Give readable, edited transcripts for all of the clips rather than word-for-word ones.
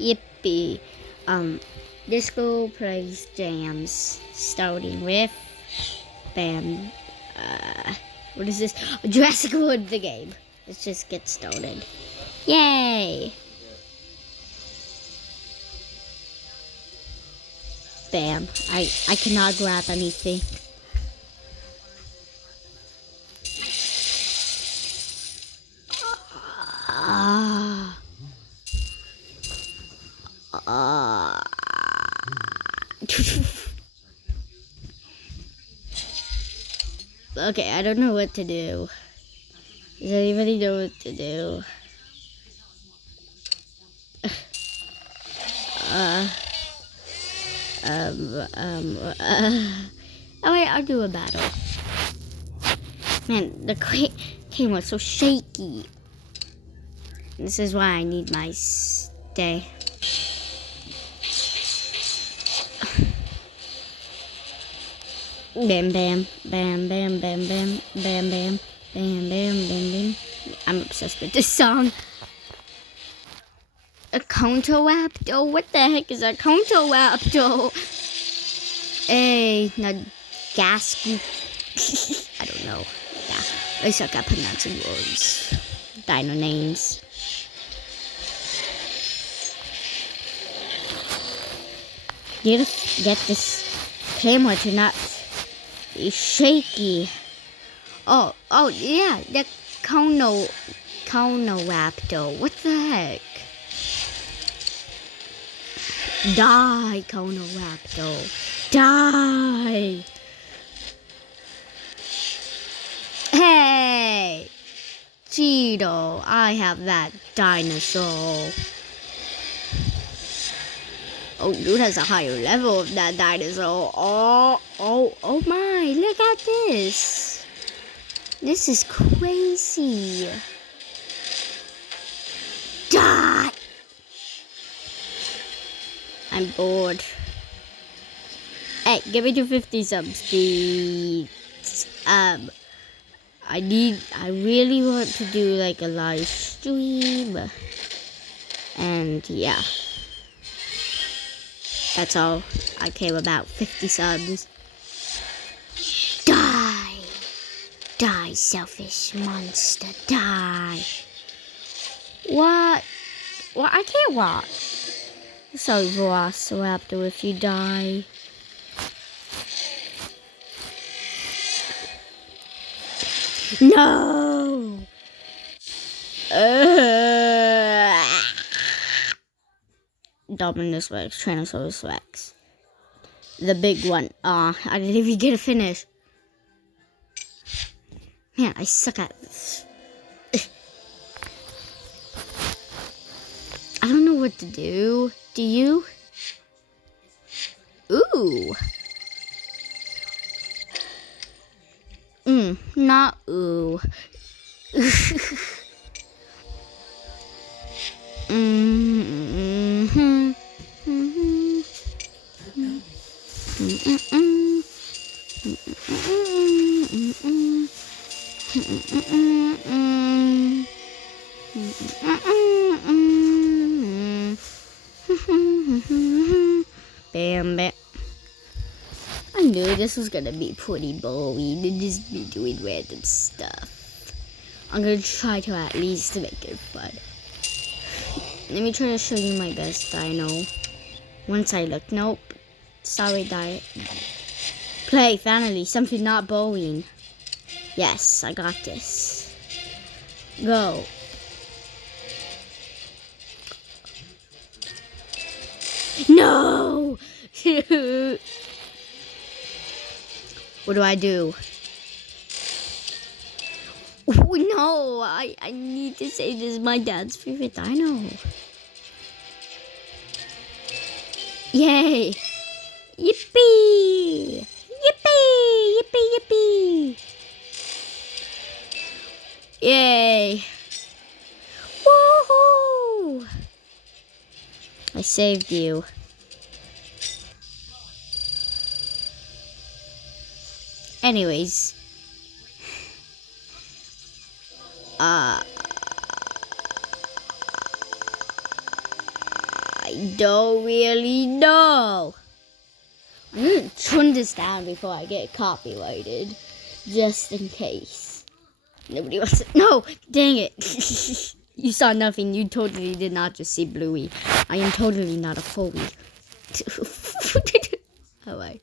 Yippee. Discopzjams. Starting with bam. What is this? Jurassic World the game. Let's just get started. Yay! Bam. I cannot grab anything. Okay, I don't know what to do. Does anybody know what to do? Oh wait, I'll do a battle. Man, the game was so shaky. This is why I need my stay. Bam, bam, bam, bam, bam, bam, bam, bam, bam, bam, bam, bam. I'm obsessed with this song. A counteraptor? What the heck is a counteraptor? Hey, not gas. I don't know. Yeah, I suck at pronouncing words. Dino names. You get this camera to not be shaky. Oh yeah, the counteraptor. What the heck? Die, counteraptor. Die. Hey, Cheeto, I have that dinosaur. Oh, dude has a higher level of that dinosaur. Oh my, look at this. This is crazy. Die. I'm bored. Hey, give me 250 subs, please. I really want to do like a live stream. And yeah. That's all I care about. 50 subs. Die! Die, selfish monster. Die! What? What? I can't watch. Sorry, Velociraptor, if you die. No! Dominus Rex, Tyrannosaurus Rex. The big one. I didn't even get a finish. Man, I suck at this. I don't know what to do. Do you? Ooh. Not ooh. Bam, bam. I knew this was gonna be pretty boring and just be doing random stuff. I'm gonna try to at least make it fun. Let me try to show you my best dino. Once I look, nope. Sorry, die. Play, finally, something not boring. Yes, I got this. Go. No! What do I do? Oh no, I need to say this is my dad's favorite dino. Yay! Yippee! Yippee! Yippee! Yippee! Yay! Woohoo! I saved you. Anyways. I don't really know. I'm gonna turn this down before I get copyrighted, just in case. Nobody wants to. No, dang it. You saw nothing. You totally did not just see Bluey. I am totally not a Foley. Alright.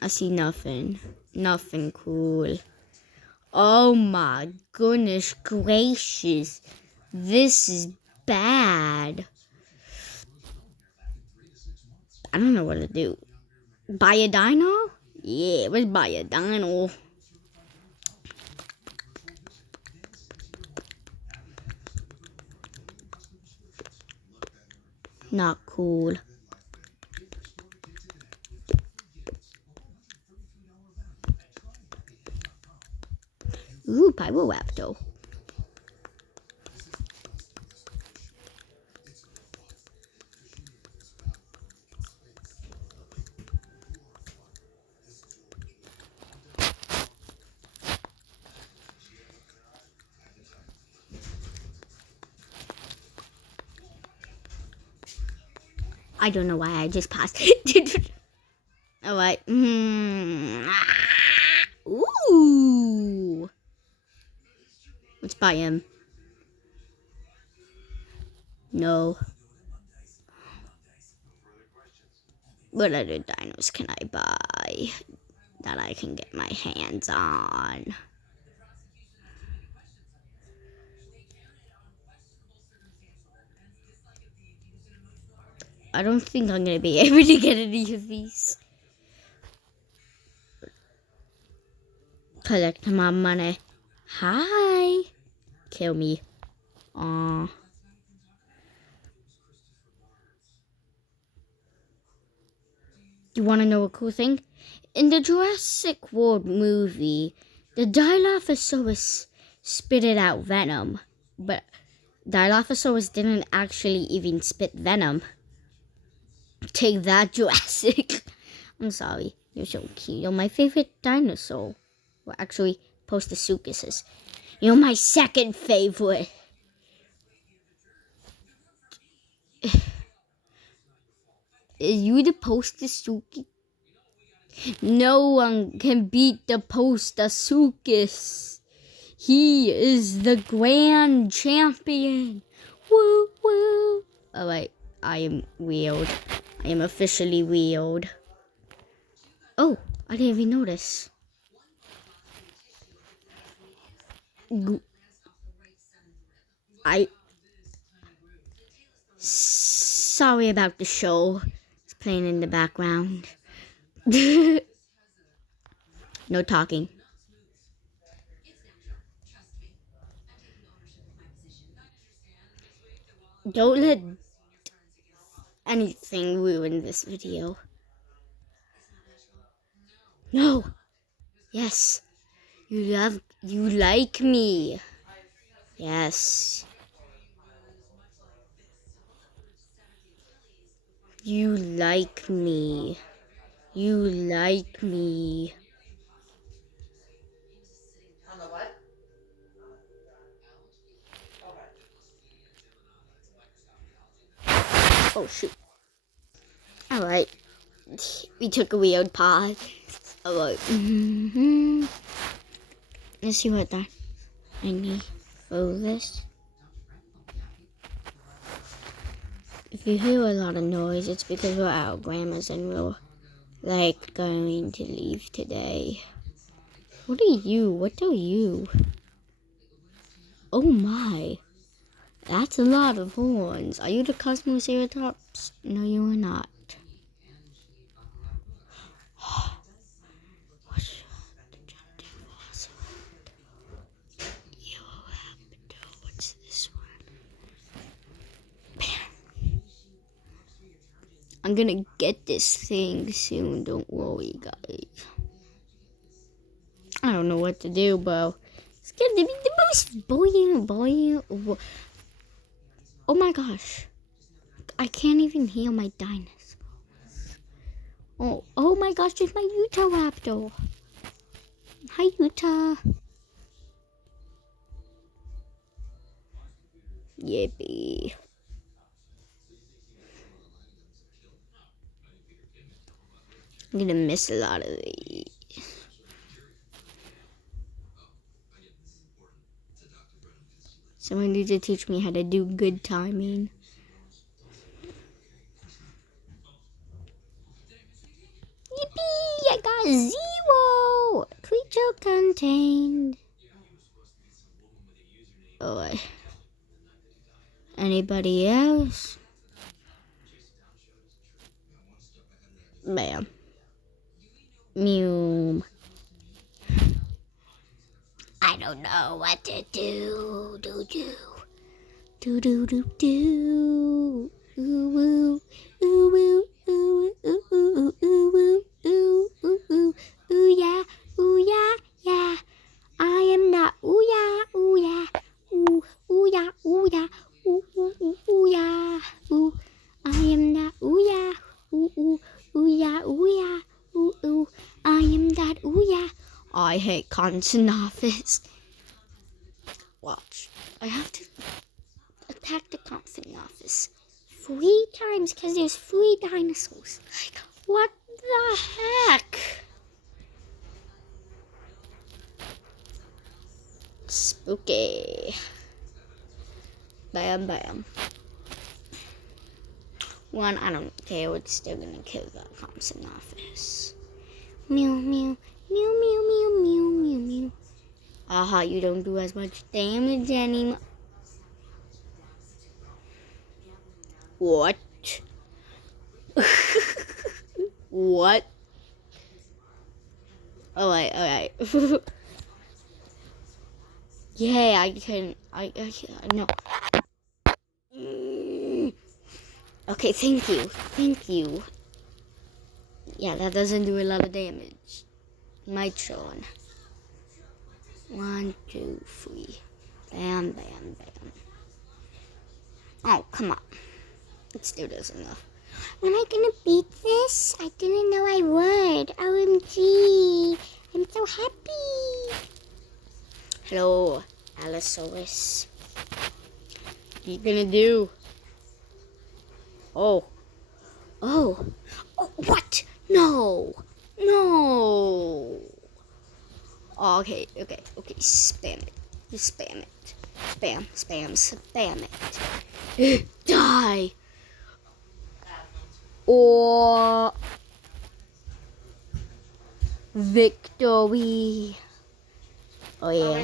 I see nothing. Nothing cool. Oh my goodness gracious. This is bad. I don't know what to do. Buy a dino? Yeah, let's buy a dino. Not cool. Ooh, Pyroraptor. I don't know why I just passed. Alright. Ooh. Let's buy him. No. What other dinos can I buy that I can get my hands on? I don't think I'm gonna be able to get any of these. Collect my money. Hi. Kill me. Aww. You wanna know a cool thing? In the Jurassic World movie, the Dilophosaurus spitted out venom, but Dilophosaurus didn't actually even spit venom. Take that, Jurassic. I'm sorry. You're so cute. You're my favorite dinosaur. Well, actually, Postosuchus. You're my second favorite. Is you the Postosuchus? No one can beat the Postosuchus. He is the grand champion. Woo woo. Alright, I am wheeled. I am officially wheeled. Oh, I didn't even notice. Sorry about the show. It's playing in the background. No talking. Don't let anything ruin this video. No. Yes. You like me. Yes. You like me. You like me. Oh, shoot. Alright. We took a weird pause. Alright. Let's see what that I need for this. If you hear a lot of noise, it's because we're at our grandma's and we're like going to leave today. What are you? What are you? Oh my. That's a lot of horns. Are you the Cosmoceratops? No, you are not. What's this one? I'm gonna get this thing soon. Don't worry, guys. I don't know what to do, bro. It's gonna be the most boring. Oh my gosh. I can't even heal my dinosaurs. Oh my gosh, there's my Utah Raptor. Hi, Utah. Yippee. I'm gonna miss a lot of these. Someone needs to teach me how to do good timing. Yippee! I got 0! Creature contained. Oh, anybody else? Bam. Mew. I don't know what to do. Do. Ooh woo. Ooh woo. Ooh ooh ooh ooh ooh ooh ooh ooh yeah. Ooh yeah yeah. I am not ooh yeah ooh yeah. Ooh yeah ooh yeah. Ooh yeah. Ooh. I am not ooh yeah. Ooh yeah ooh yeah. Ooh. I am that ooh yeah. I hate constant office. Watch. I have to attack the constant office 3 times because there's 3 dinosaurs. Like, what the heck? Spooky. Bam, bam. One, I don't care. It's still gonna kill that constant office. Mew, mew, mew, mew, mew, mew, mew, mew. Aha, you don't do as much damage anymore. What? What? Alright. Yeah, I can. I no. Okay, thank you. Yeah, that doesn't do a lot of damage. My turn. 1, 2, 3. Bam, bam, bam. Oh, come on. It still doesn't enough. Am I gonna beat this? I didn't know I would. OMG. I'm so happy. Hello, Allosaurus. What are you gonna do? Oh, what? No. Oh, okay. Spam it. Just spam it. Spam it. Die. Or victory. Oh yeah.